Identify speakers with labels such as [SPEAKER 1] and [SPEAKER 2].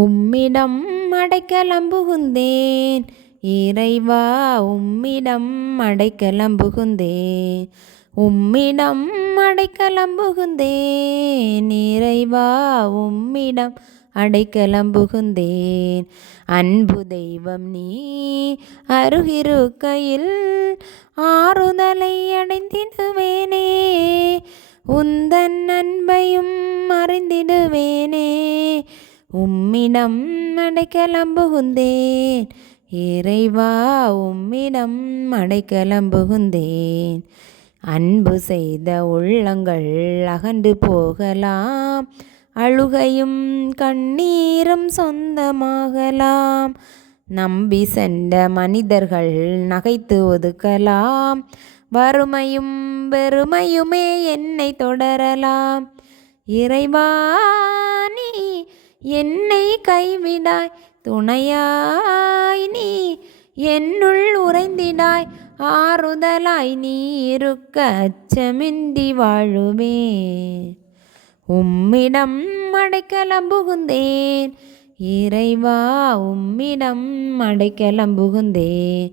[SPEAKER 1] உம்மிடம் அடைக்கலம் புகுந்தேன் இறைவா உம்மிடம் அடைக்கலம் புகுந்தேன் உம்மிடம் அடைக்கலம் புகுந்தேன் இறைவா உம்மிடம் அடைக்கலம் புகுந்தேன் அன்பு தெய்வம் நீ அருகிருக்கையில் ஆறுதலை அடைந்திடுவேனே. உந்தன் அன்பையும் அறிந்திடுவேனே. உம்மிடம் அடைக்கலம் புகுந்தேன். இறைவா உம்மிடம் அடைக்கலம் புகுந்தேன். அன்பு செய்த உள்ளங்கள் அகன்று போகலாம். அழுகையும் கண்ணீரும் சொந்தமாகலாம். நம்பி சென்ற மனிதர்கள் நகைத்து ஒதுக்கலாம். வறுமையும் பெருமையுமே என்னை தொடரலாம். இறைவா என்னை கைவிடாய் துணையாய் நீ என்னுள் உறைந்திடாய் ஆறுதலாய் நீ இருக்க அச்சமின்றி வாழுவேன் உம்மிடம் அடைக்கலம் புகுந்தேன் இறைவா உம்மிடம் அடைக்கலம் புகுந்தேன்.